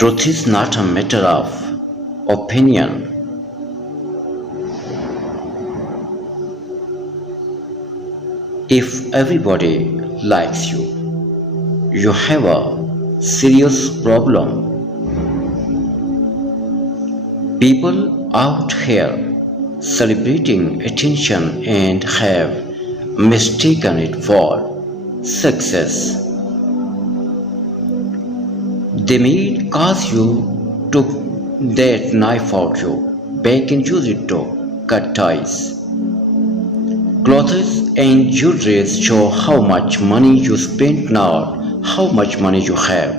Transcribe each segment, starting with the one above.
Truth is not a matter of opinion. If everybody likes you, you have a serious problem. People out here celebrating attention and have mistaken it for success. They may cause you took that knife out your back and use it to cut ties. Clothes and jewelry show how much money you spent, not how much money you have.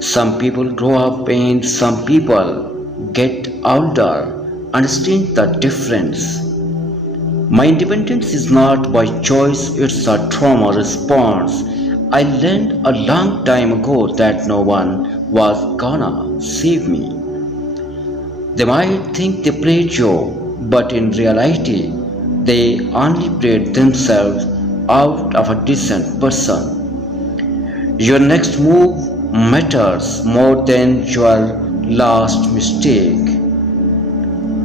Some people grow up and some people get older. Understand the difference. My independence is not by choice, it's a trauma response. I learned a long time ago that no one was gonna save me. They might think they prayed you, but in reality, they only prayed themselves out of a decent person. Your next move matters more than your last mistake.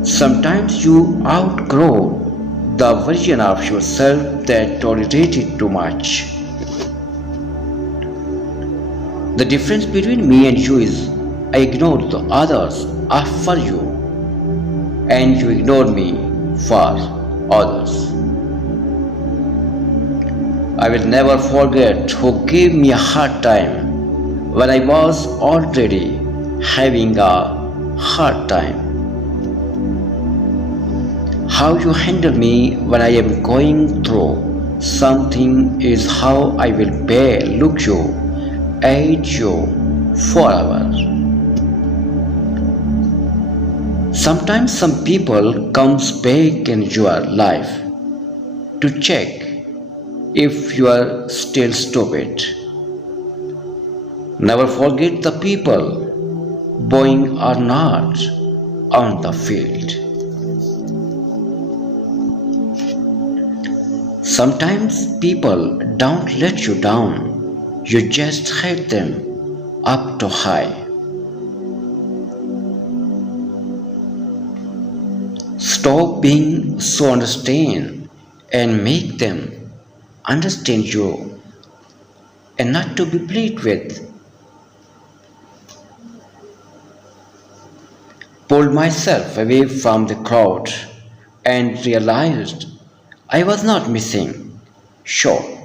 Sometimes you outgrow the version of yourself that tolerated too much. The difference between me and you is I ignored the others for you, and you ignored me for others. I will never forget who gave me a hard time when I was already having a hard time. How you handle me when I am going through something is how I will look you, aid you forever. Sometimes some people comes back in your life to check if you are still stupid. Never forget the people, boring or not, on the field. Sometimes people don't let you down, you just hit them up too high. Stop being so understand and make them understand you and not to be played with. Pulled myself away from the crowd and realized I was not missing short.